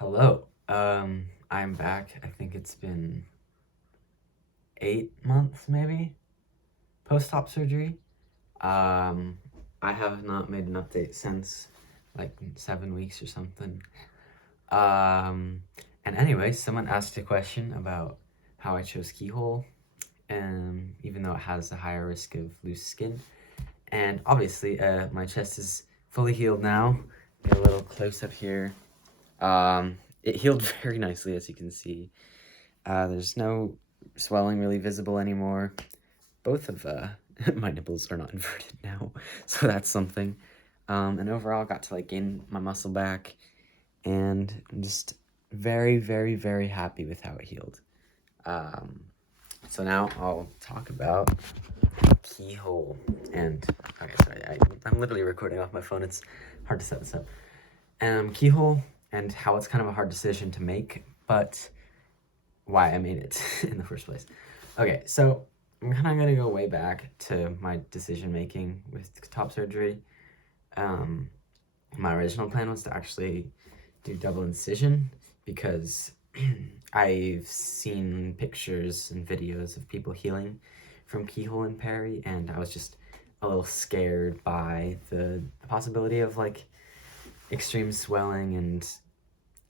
Hello. I'm back. I think it's been 8 months, maybe, post-op surgery. I have not made an update since like 7 weeks or something. Um, and anyway, someone asked a question about how I chose Keyhole, even though it has a higher risk of loose skin. And obviously, my chest is fully healed now. Get a little close up here. It healed very nicely, as you can see. There's no swelling really visible anymore. Both of my nipples are not inverted now, so that's something. And overall, got to like gain my muscle back, and I'm just very, very, very happy with how it healed. So now I'll talk about Keyhole. And okay, sorry, I'm literally recording off my phone. It's hard to set this up. Keyhole and how it's kind of a hard decision to make, but why I made it in the first place. Okay, so I'm kind of going to go way back to my decision making with top surgery. My original plan was to actually do double incision because I've seen pictures and videos of people healing from keyhole and peri, and I was just a little scared by the possibility of like extreme swelling and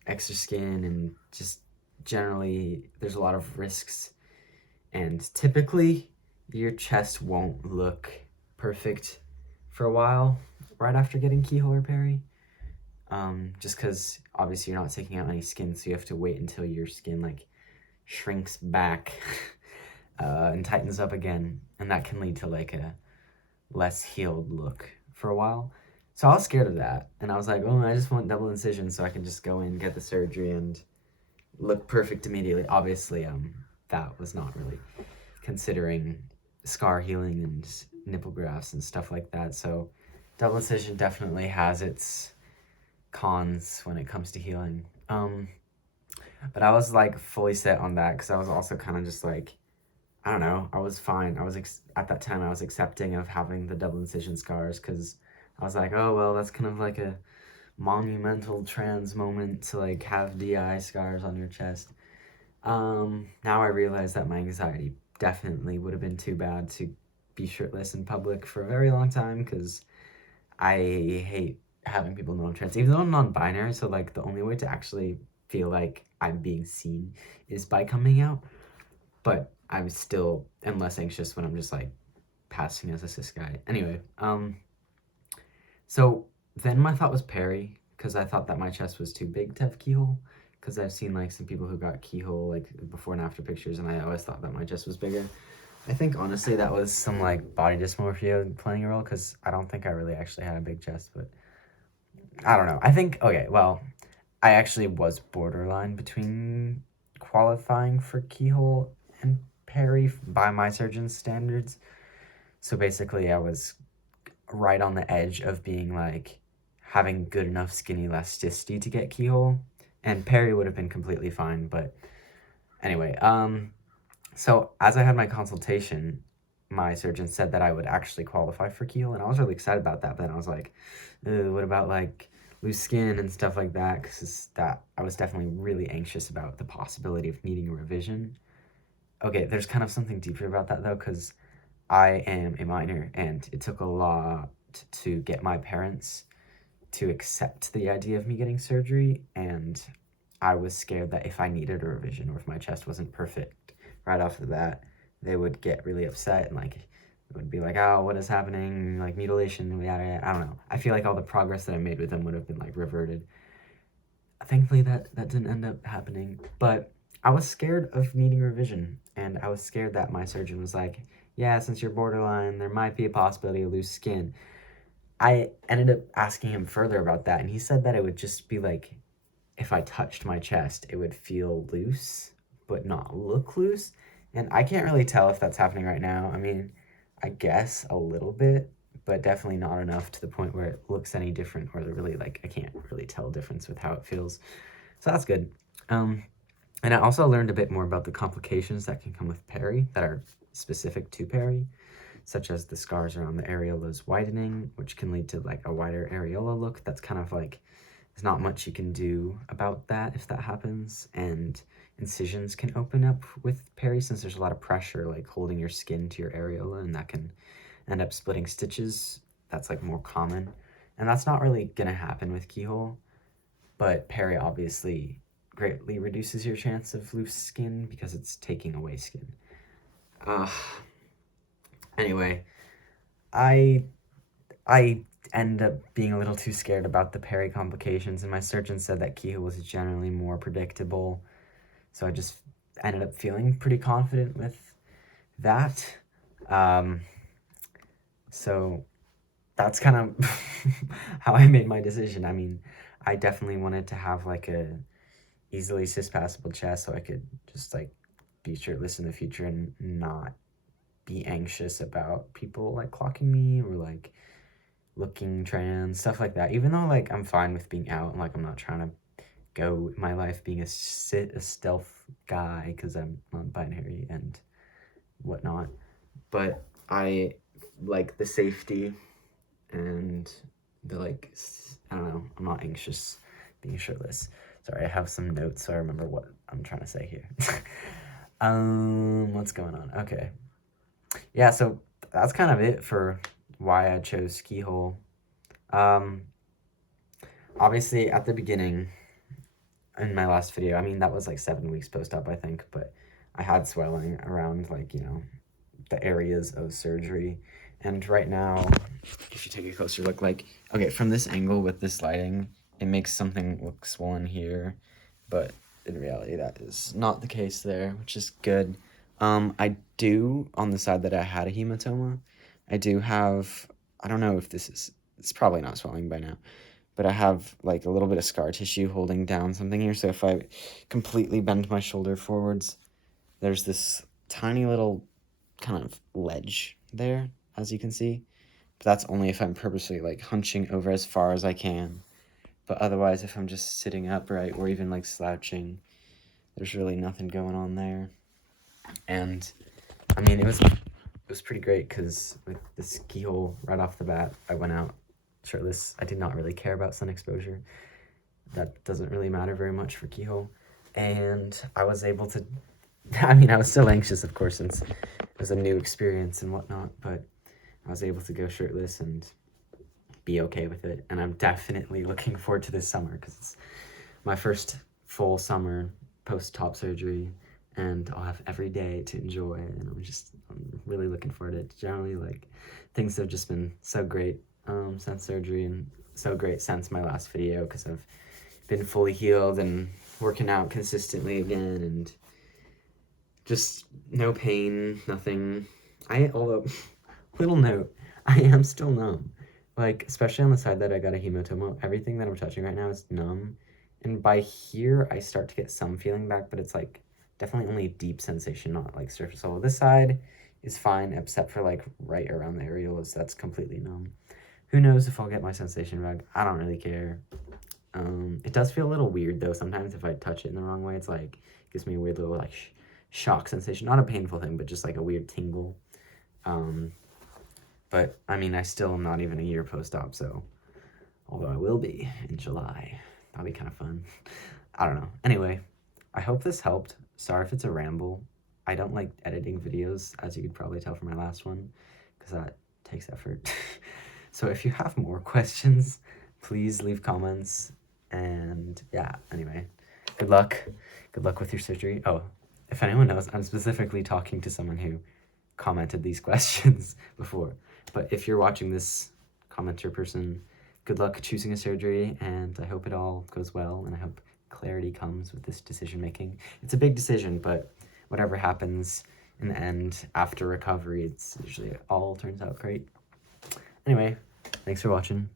extra skin, and just generally there's a lot of risks, and typically your chest won't look perfect for a while right after getting keyhole or peri, just because obviously you're not taking out any skin, so you have to wait until your skin like shrinks back and tightens up again, and that can lead to like a less healed look for a while. So I was scared of that, and I was like, oh, I just want double incision so I can just go in, get the surgery, and look perfect immediately. Obviously, that was not really considering scar healing and nipple grafts and stuff like that. So double incision definitely has its cons when it comes to healing. But I was like fully set on that because I was also kind of just like, I don't know, I was fine. At that time I was accepting of having the double incision scars because I was like, oh well, that's kind of like a monumental trans moment to like have DI scars on your chest. Now I realize that my anxiety definitely would have been too bad to be shirtless in public for a very long time because I hate having people know I'm trans, even though I'm non-binary. So like the only way to actually feel like I'm being seen is by coming out. But I'm still am less anxious when I'm just like passing as a cis guy. Anyway, so then my thought was peri because I thought that my chest was too big to have keyhole, because I've seen like some people who got keyhole like before and after pictures, and I always thought that my chest was bigger. I think honestly that was some like body dysmorphia playing a role, because I don't think I really actually had a big chest, but I don't know. I think, okay, well, I actually was borderline between qualifying for keyhole and peri by my surgeon's standards. So basically I was right on the edge of being like having good enough skin elasticity to get keyhole, and peri would have been completely fine. But anyway, so as I had my consultation, my surgeon said that I would actually qualify for keyhole, and I was really excited about that. But then I was like, what about like loose skin and stuff like that? Because that I was definitely really anxious about the possibility of needing a revision. Okay, there's kind of something deeper about that though, because I am a minor, and it took a lot to get my parents to accept the idea of me getting surgery, and I was scared that if I needed a revision or if my chest wasn't perfect right off the bat, they would get really upset and like it would be like, oh, what is happening? Like mutilation, yada, yada. I don't know. I feel like all the progress that I made with them would have been like reverted. Thankfully, that didn't end up happening, but I was scared of needing revision, and I was scared that my surgeon was like, yeah, since you're borderline, there might be a possibility of loose skin. I ended up asking him further about that, and he said that it would just be like, if I touched my chest, it would feel loose, but not look loose. And I can't really tell if that's happening right now. I mean, I guess a little bit, but definitely not enough to the point where it looks any different, or really like I can't really tell a difference with how it feels. So that's good. And I also learned a bit more about the complications that can come with peri that are specific to peri, such as the scars around the areolas widening, which can lead to like a wider areola look. That's kind of like there's not much you can do about that if that happens, and incisions can open up with peri since there's a lot of pressure like holding your skin to your areola, and that can end up splitting stitches. That's like more common, and that's not really gonna happen with keyhole, but peri obviously greatly reduces your chance of loose skin because it's taking away skin. Anyway, I end up being a little too scared about the peri complications, and my surgeon said that keyhole was generally more predictable, so I just ended up feeling pretty confident with that. So that's kind of how I made my decision. I mean, I definitely wanted to have like a easily cispassable chest so I could just like be shirtless in the future and not be anxious about people like clocking me or like looking trans, stuff like that. Even though like I'm fine with being out and like I'm not trying to go my life being a stealth guy because I'm non-binary and whatnot, but I like the safety and the like, I don't know, I'm not anxious being shirtless. Sorry, I have some notes so I remember what I'm trying to say here. What's going on? Okay. Yeah, so that's kind of it for why I chose Keyhole. Obviously at the beginning in my last video, I mean, that was like 7 weeks post-op, I think, but I had swelling around like, you know, the areas of surgery. And right now, if you take a closer look, like, okay, from this angle with this lighting, it makes something look swollen here, but in reality, that is not the case there, which is good. I do, on the side that I had a hematoma, I do have, I don't know if this is, it's probably not swelling by now, but I have like a little bit of scar tissue holding down something here. So if I completely bend my shoulder forwards, there's this tiny little kind of ledge there, as you can see. But that's only if I'm purposely like hunching over as far as I can. But otherwise, if I'm just sitting upright or even like slouching, there's really nothing going on there. And I mean, it was pretty great because with this keyhole right off the bat, I went out shirtless. I did not really care about sun exposure. That doesn't really matter very much for keyhole. And I was able to, I mean, I was still anxious, of course, since it was a new experience and whatnot, but I was able to go shirtless and be okay with it. And I'm definitely looking forward to this summer because it's my first full summer post-top surgery, and I'll have every day to enjoy, and I'm really looking forward to it. Generally, like, things have just been so great since surgery, and so great since my last video because I've been fully healed and working out consistently again, and just no pain, nothing. Although, little note, I am still numb. Like, especially on the side that I got a hematoma, everything that I'm touching right now is numb. And by here, I start to get some feeling back, but it's like definitely only a deep sensation, not like surface level. This side is fine, except for like right around the areolas, that's completely numb. Who knows if I'll get my sensation back? I don't really care. It does feel a little weird though. Sometimes if I touch it in the wrong way, it's like, gives me a weird little like shock sensation. Not a painful thing, but just like a weird tingle. But I mean, I still am not even a year post-op, so although I will be in July, that'll be kind of fun. I don't know. Anyway, I hope this helped. Sorry if it's a ramble. I don't like editing videos, as you could probably tell from my last one, because that takes effort. So if you have more questions, please leave comments. And yeah, anyway, good luck. Good luck with your surgery. Oh, if anyone knows, I'm specifically talking to someone who commented these questions before. But if you're watching this, commenter person, good luck choosing a surgery, and I hope it all goes well, and I hope clarity comes with this decision making. It's a big decision, but whatever happens in the end after recovery, it's usually all turns out great. Anyway, thanks for watching.